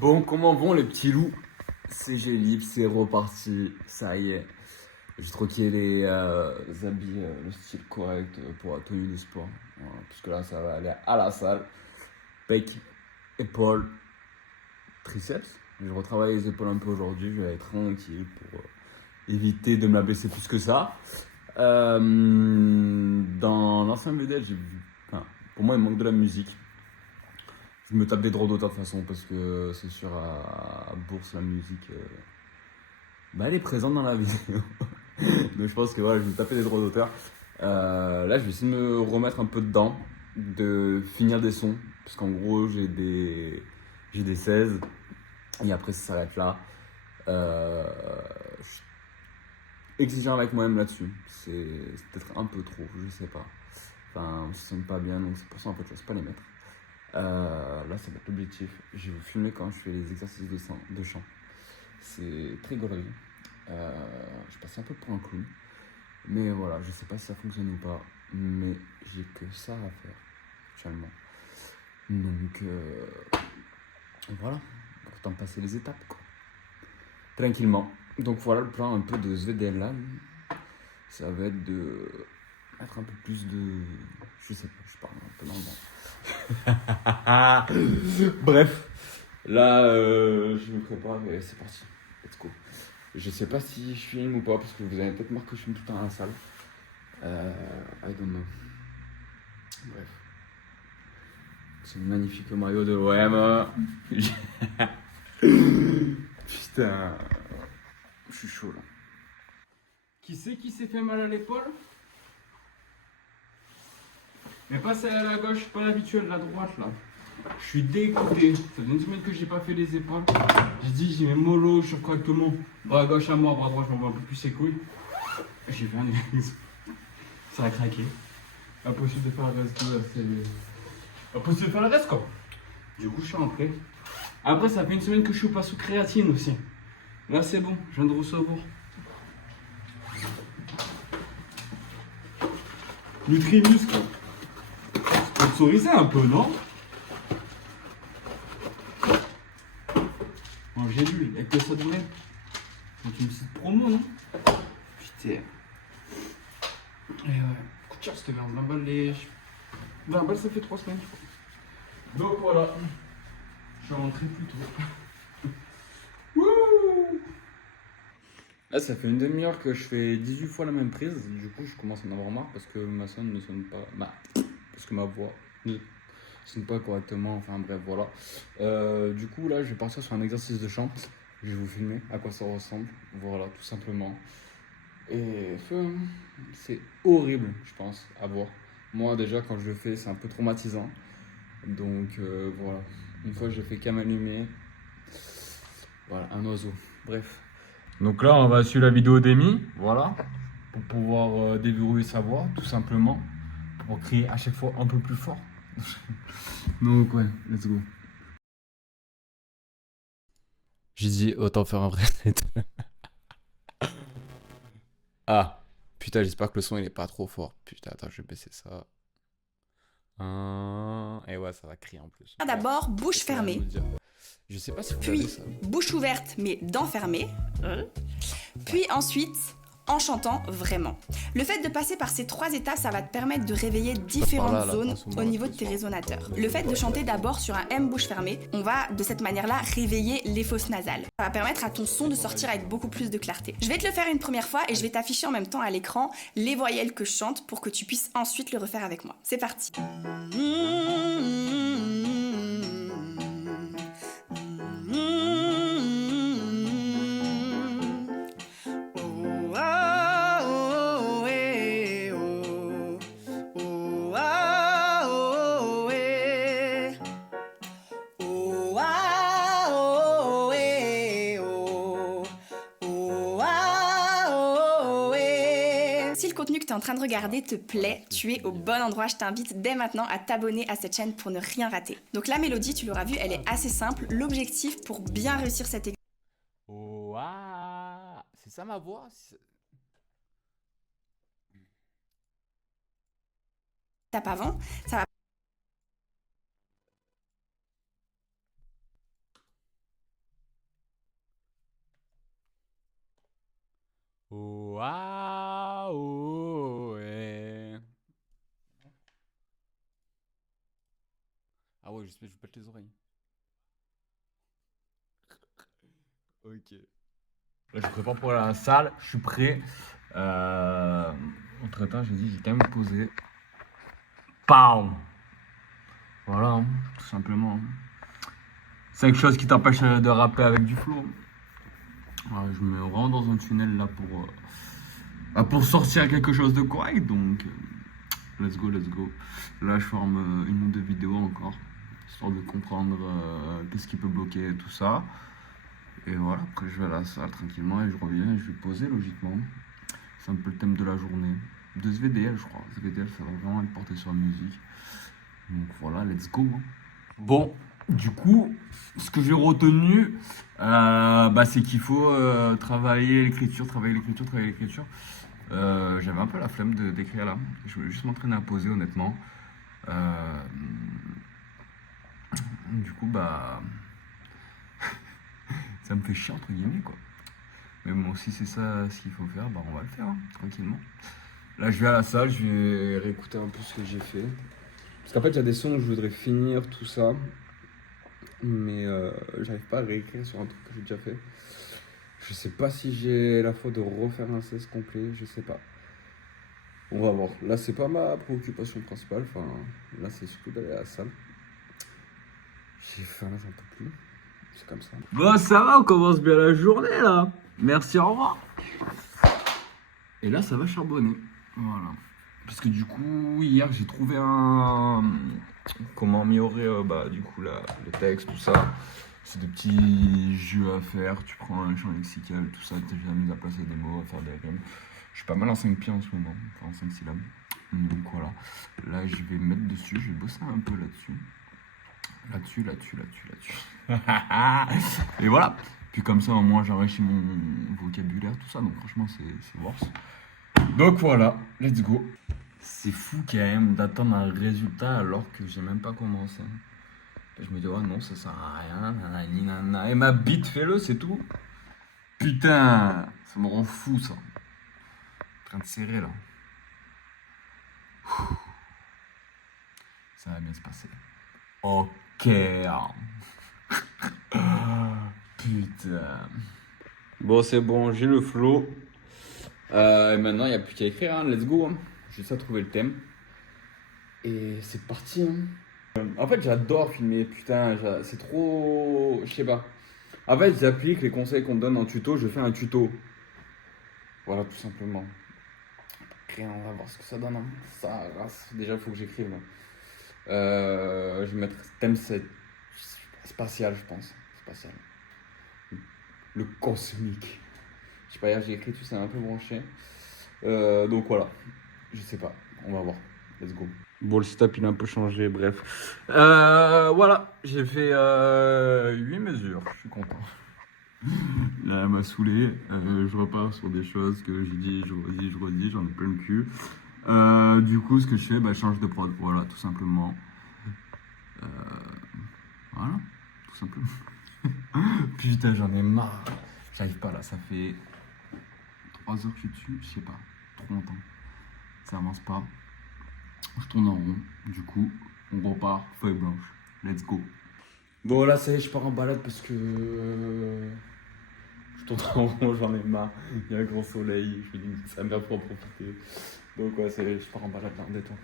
Bon, comment vont les petits loups? C'est Gélib, c'est reparti, ça y est. J'ai troqué les habits, le style correct pour la tenue de sport. Voilà, parce que là, ça va aller à la salle. Pec, épaules, triceps. Je retravaille les épaules un peu aujourd'hui, je vais être tranquille pour éviter de me la baisser plus que ça. Dans l'ancien vedette, pour moi, il manque de la musique. Je me tape des droits d'auteur de toute façon parce que c'est sûr à Bourse la musique elle est présente dans la vidéo. Donc je pense que voilà, je vais me taper des droits d'auteur. Là je vais essayer de me remettre un peu dedans, de finir des sons parce qu'en gros j'ai des 16 et après ça s'arrête là. Je suis exigeant avec moi-même là-dessus. C'est peut-être un peu trop, je sais pas. Enfin, on se sent pas bien donc c'est pour ça en fait je n'ose pas les mettre. Là, ça va être l'objectif. Je vais vous filmer quand je fais les exercices de chant. C'est très gaulerie. Je passe un peu pour un clown. Mais voilà, je sais pas si ça fonctionne ou pas. Mais j'ai que ça à faire actuellement. Donc voilà, autant passer les étapes quoi. Tranquillement. Donc voilà le plan un peu de ce VDL là. Ça va être de mettre un peu plus de. Je sais pas, je parle un peu dans le vent. Bref, là je me prépare et c'est parti. Let's go. Je sais pas si je filme ou pas parce que vous avez peut-être marqué que je filme tout le temps à la salle. I don't know. Bref. C'est le magnifique maillot de l'OM. Putain. Je suis chaud là. Qui s'est fait mal à l'épaule? Mais pas celle à la gauche, pas l'habituelle, la droite là. Je suis dégoûté. Ça fait une semaine que j'ai pas fait les épaules. J'ai dit, j'ai mes mollo, je suis correctement. Bras gauche à moi, bras droit, je m'en bats un peu plus ses couilles. J'ai fait un exercice. Ça a craqué. Impossible de faire le reste. Impossible de faire le reste quoi. Du coup, je suis rentré. Après, ça fait une semaine que je suis pas sous créatine aussi. Là, c'est bon, je viens de recevoir. Nutrimuscle. Sponsorisé un peu, non? Bon, j'ai lu, il y a que ça de même. Donc une petite promo, non? Putain. Et ouais, coûte cher cette merde, 20 balles les. 20 balles, ça fait 3 semaines. Donc voilà. Je suis rentré plus tôt. Wouh! Là, ça fait une demi-heure que je fais 18 fois la même prise. Du coup, je commence à en avoir marre parce que ma sonne ne sonne pas. Parce que ma voix ne sonne pas correctement. Enfin, bref, voilà. Du coup, là, je vais partir sur un exercice de chant. Je vais vous filmer à quoi ça ressemble. Voilà, tout simplement. Et c'est horrible, je pense, à voir. Moi, déjà, quand je le fais, c'est un peu traumatisant. Donc, voilà. Une fois, je fais qu'à m'allumer. Voilà, un oiseau. Bref. Donc là, on va suivre la vidéo d'Amy, voilà, pour pouvoir déverrouiller sa voix, tout simplement, pour crier à chaque fois un peu plus fort. Donc ouais, let's go. J'ai dit, autant faire un vrai net. Ah, putain, j'espère que le son il est pas trop fort. Putain, attends, je vais baisser ça. Et ouais, ça va crier en plus. D'abord, bouche Qu'est-ce qu'elle vient de fermée, nous dire? Je sais pas si vous l'avez puis ça. bouche ouverte mais dents fermées, puis ensuite en chantant vraiment. Le fait de passer par ces 3 étapes, ça va te permettre de réveiller différentes là, zones passe au au moins, niveau de ce tes soir. résonateurs. Le fait de chanter d'abord sur un M bouche fermée, on va de cette manière-là réveiller les fosses nasales. Ça va permettre à ton son de sortir avec beaucoup plus de clarté. Je vais te le faire une première fois et je vais t'afficher en même temps à l'écran les voyelles que je chante pour que tu puisses ensuite le refaire avec moi. C'est parti. Si le contenu que tu es en train de regarder te plaît, tu es au bon endroit. Je t'invite dès maintenant à t'abonner à cette chaîne pour ne rien rater. Donc la mélodie, tu l'auras vu, elle est assez simple. L'objectif pour bien réussir cette Oh, ah, c'est ça ma voix? étape avant, ça va gros, je vous pète les oreilles. Ok. Là, je prépare pour aller à la salle, je suis prêt. Entre temps, j'ai dit, j'ai quand même posé. Pam! Voilà, hein, tout simplement. 5 choses qui t'empêchent de rapper avec du flow. Voilà, je me rends dans un tunnel là pour sortir quelque chose de correct. Donc, let's go, let's go. Là, je forme une ou deux vidéos encore, histoire de comprendre qu'est-ce qui peut bloquer tout ça. Et voilà, après je vais à la salle tranquillement et je reviens et je vais poser logiquement. C'est un peu le thème de la journée. De SVDL, je crois. SVDL, ça va vraiment être porté sur la musique. Donc voilà, let's go. Bon, du coup, ce que j'ai retenu, c'est qu'il faut travailler l'écriture. J'avais un peu la flemme d'écrire là. Je voulais juste m'entraîner à poser, honnêtement. Du coup, ça me fait chier, entre guillemets, quoi. Mais bon, si c'est ça ce qu'il faut faire, on va le faire, hein, tranquillement. Là, je vais à la salle, je vais réécouter un peu ce que j'ai fait. Parce qu'en fait, il y a des sons où je voudrais finir tout ça. Mais j'arrive pas à réécrire sur un truc que j'ai déjà fait. Je sais pas si j'ai la foi de refaire un 16 complet, je sais pas. On va voir. Là, c'est pas ma préoccupation principale. Enfin, là, c'est surtout d'aller à la salle. J'ai faim, là, j'en peux plus. C'est comme ça. Bon, ça va, on commence bien la journée, là. Merci, au revoir. Et là, ça va charbonner. Voilà. Parce que du coup, hier, j'ai trouvé comment améliorer du coup, le texte, tout ça. C'est des petits jeux à faire. Tu prends un champ lexical, tout ça. Tu as mis à placer des mots, à faire des rimes. Je suis pas mal en 5 pieds en ce moment. Enfin, en 5 syllabes. Donc voilà. Là, je vais me mettre dessus. Je vais bosser un peu là-dessus. Là-dessus. Et voilà. Puis comme ça, au moins, j'enrichis mon vocabulaire, tout ça. Donc franchement, c'est worse. Donc voilà, let's go. C'est fou quand même d'attendre un résultat alors que j'ai même pas commencé. Et je me dis, oh non, ça sert à rien, nanana. Et ma bite, fais-le, c'est tout. Putain, ça me rend fou, ça. En train de serrer, là. Ça va bien se passer. Ok. Putain. Bon, c'est bon, j'ai le flow. Et maintenant, il n'y a plus qu'à écrire, hein. Let's go. Hein. Juste à trouver le thème. Et c'est parti. Hein. En fait, j'adore filmer. Putain, c'est trop. Je sais pas. En fait, j'applique les conseils qu'on me donne en tuto. Je fais un tuto. Voilà, tout simplement. Après, on va voir ce que ça donne. Hein. Ça, déjà, il faut que j'écrive. Je vais mettre thème spatial, je pense. Spatial. Le cosmique. Je sais pas, hier j'ai écrit tout, c'est un peu branché. Donc voilà. Je sais pas. On va voir. Let's go. Bon, le setup il a un peu changé, bref. Voilà. J'ai fait 8 mesures. Je suis content. Là, elle m'a saoulé. Je repars sur des choses que j'ai dit, je redis, j'en ai plein le cul. Du coup, ce que je fais, je change de prod. Voilà, tout simplement. Voilà, tout simplement. Putain, j'en ai marre. J'arrive pas là, ça fait 3 heures que je suis dessus, je sais pas, trop longtemps. Ça avance pas. Je tourne en rond. Du coup, on repart, feuille blanche. Let's go. Bon, là, ça y est, je pars en balade parce que je tourne en rond, j'en ai marre. Il y a un grand soleil, je me dis que ça m'a pour en profiter. Donc, ouais, ça y est, je pars en balade là, en détente.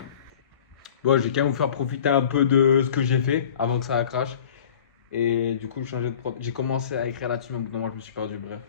Bon, j'ai quand même vous faire profiter un peu de ce que j'ai fait avant que ça crache. Et du coup, j'ai commencé à écrire là-dessus, mais au bout d'un moment, je me suis perdu, bref.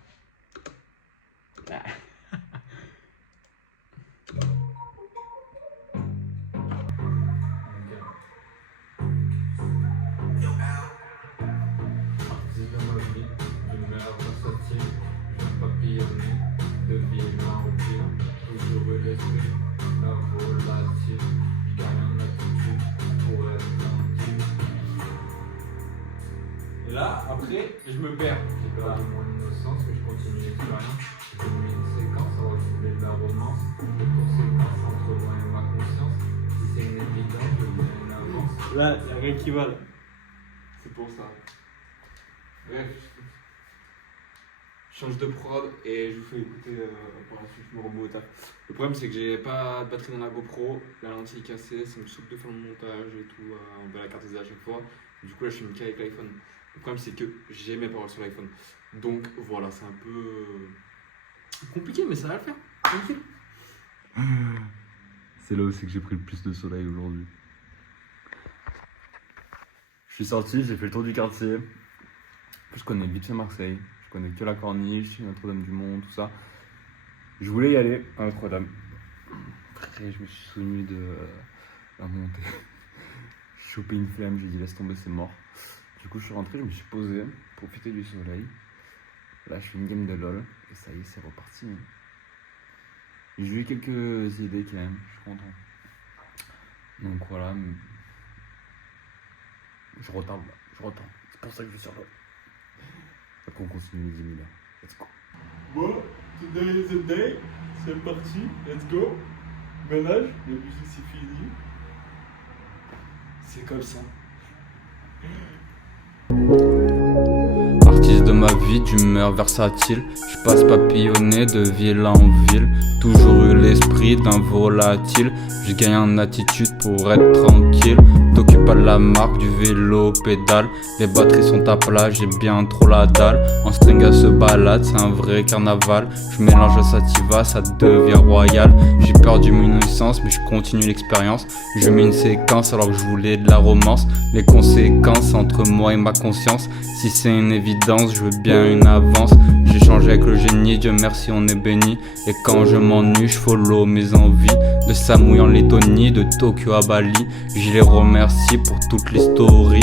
Et là, après, je me perds. J'ai perdu mon innocence, mais je continue l'expérience. J'ai mis une séquence à retrouver de la romance. De conséquences entre moi et ma conscience. Si c'est une évidence, je veux une avance. Là, il n'y a rien qui va là. C'est pour ça. Bref. Je je change de prod et je vous fais écouter par la suite, je me remets au taf. Le problème, c'est que j'ai pas de batterie dans la GoPro, la lentille est cassée, ça me saoule de faire le montage et tout, enlever la carte SD à chaque fois. Du coup, là, je suis une avec l'iPhone. Le problème, c'est que j'ai mes paroles sur l'iPhone. Donc voilà, c'est un peu compliqué, mais ça va le faire. Tranquille. C'est là où c'est que j'ai pris le plus de soleil aujourd'hui. Je suis sorti, j'ai fait le tour du quartier. En plus, je connais vite fait Marseille. Je connais que la Corniche, Notre-Dame-du-Mont, tout ça. Je voulais y aller à Notre-Dame. Après, je me suis souvenu de la montée. J'ai chopé une flemme, j'ai dit laisse tomber, c'est mort. Du coup, je suis rentré, je me suis posé, profiter du soleil. Là, je fais une game de LOL et ça y est, c'est reparti. J'ai eu quelques idées quand même, je suis content. Donc voilà, je retarde là, c'est pour ça que je suis sur LOL. Après, on continue les 10 000 heures. Let's go. Bon, today is the day, c'est parti, let's go. Ménage, la musique c'est fini. C'est comme ça. Artiste de ma vie, d'humeur versatile. Je passe papillonner de ville en ville. Toujours eu l'esprit d'un volatile. Je gagne en attitude pour être tranquille. T'occupes pas de la marque du vélo pédale. Les batteries sont à plat, j'ai bien trop la dalle. En string à se balade, c'est un vrai carnaval. Je mélange sativa, ça devient royal. J'ai perdu mon innocence, mais je continue l'expérience. Je mets une séquence alors que je voulais de la romance. Les conséquences entre moi et ma conscience. Si c'est une évidence, je veux bien une avance. J'ai changé avec le génie, Dieu merci on est béni. Et quand je m'ennuie, je follow mes envies. De Samui en Lettonie, de Tokyo à Bali. Je les remercie pour toute l'historie.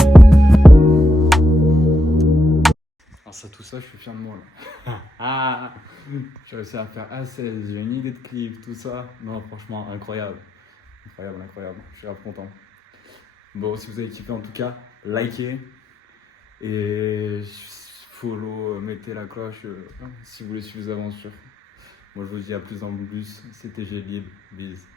Grâce à tout ça, je suis fier de moi là. J'ai réussi à faire A16, j'ai une idée de clip, tout ça. Non, franchement, incroyable. Incroyable. Je suis grave content. Bon, si vous avez kiffé en tout cas, likez. Et follow, mettez la cloche si vous voulez suivre les aventures. Moi je vous dis à plus en plus, c'était Gélib, bis.